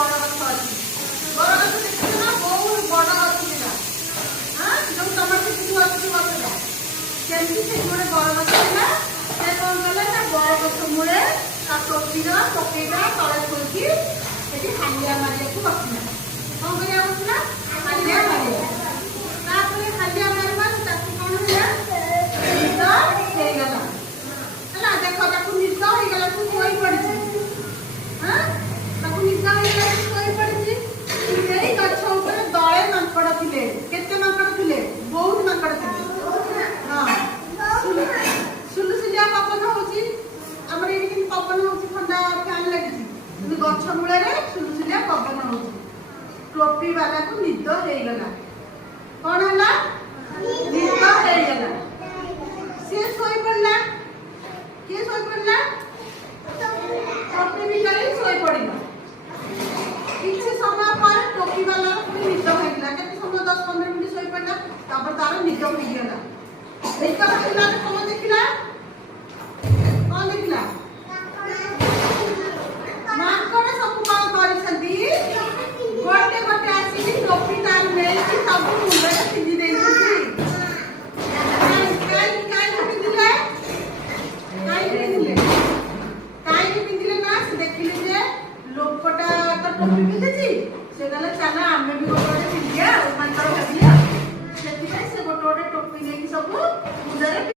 ବଡ଼ ଗଛ ଅଛି। ବଡ଼ ଗଛ ଦେଖିଛ ନା? ବହୁତ ବଡ଼ ଗଛ ଥିଲା। ଯୋଉ ତମର ସେଠି ଅଛି ଗଛଟା, ସେମିତି ସେଠି ଗୋଟେ ବଡ଼ ଗଛ ଥିଲା। ସେ କଣ କଲେ ନା ବଡ଼ ଗଛ ମୂଳେ ତା ଟୋପିର ପକେଇଲା ତଳେ ଥୋଇକି ସେଠି ହାଲିଆ ମାରିବାକୁ ବସିଲା। କଣ କରିବା ବସିଲା? ହାଲିଆ ମାରିବା। ତାପରେ ହାଲିଆ ମାରିବା ତାକୁ କଣ ହେଲା? ନିଦ ହେଇଗଲା। ହେଲା ଦେଖ ତାକୁ ନିଦ ହେଇଗଲା, ତୁ ଶୋଇ ପଡ଼ିଛି। ତାକୁ ନିଦ ହେଇଗଲା, ଶୋଇ ପଡ଼ିଛି। ସେଇ ଗଛ ଉପରେ ଦଳେ ମାଙ୍କଡ଼ ଥିଲେ। କେତେ ମାଙ୍କଡ଼ ଥିଲେ? ବହୁତ ମାଙ୍କଡ଼ ଥିଲେ। ସୁଲୁସୁଲିଆ ପବନ ହଉଛି। ଆମର ଏଠି କିନ୍ତୁ ପବନ ହଉଛି, ଥଣ୍ଡା ଫ୍ୟାନ୍ ଲାଗିଛି, କିନ୍ତୁ ଗଛ ମୂଳରେ ସୁଲୁସୁଲିଆ ପବନ ହଉଛି। ଟୋପି ବାଲାକୁ ନିଦ ହେଇଗଲା। କଣ ହେଲା? ନିଦ ହେଇଗଲା। ସିଏ ଶୋଇ ପଡ଼ିଲା। କିଏ ଶୋଇ ପଡ଼ିଲା? ଟୋପି ବିଚାରୀ ଶୋଇ ପଡ଼ିଲା। କିଛି ସମୟ ପରେ ଟୋପି ବାଲାର ପୁଣି ନିଦ ଭାଙ୍ଗିଲା। କେତେ ସମୟ? 10-15 ମିନିଟ୍ ଶୋଇ ପଡ଼ିଲା। ତାପରେ ତାର ନିଦ ଭାଙ୍ଗିଗଲା। ନିଦ ଭାଙ୍ଗିଲା କଣ ଦେଖିଲା? କଣ ଦେଖିଲା? ମାଙ୍କଡ଼ ସବୁ କଣ କରିଛନ୍ତି? ଗୋଟେ ଗୋଟେ ଆସିକି ଟୋପି ତାର ନେଇକି ସବୁ ମୁଣ୍ଡରେ ପିନ୍ଧି ଦେଇଛନ୍ତି। କାହିଁକି ପିନ୍ଧିଲେ? କାହିଁକି ପିନ୍ଧିଲେ ନା ସେ ଦେଖିଲେ ଯେ ଲୋକଟା ତ ଟୋପି ପିନ୍ଧିଛି। ସେ କହିଲେ ଚାଲ ଆମେ ବି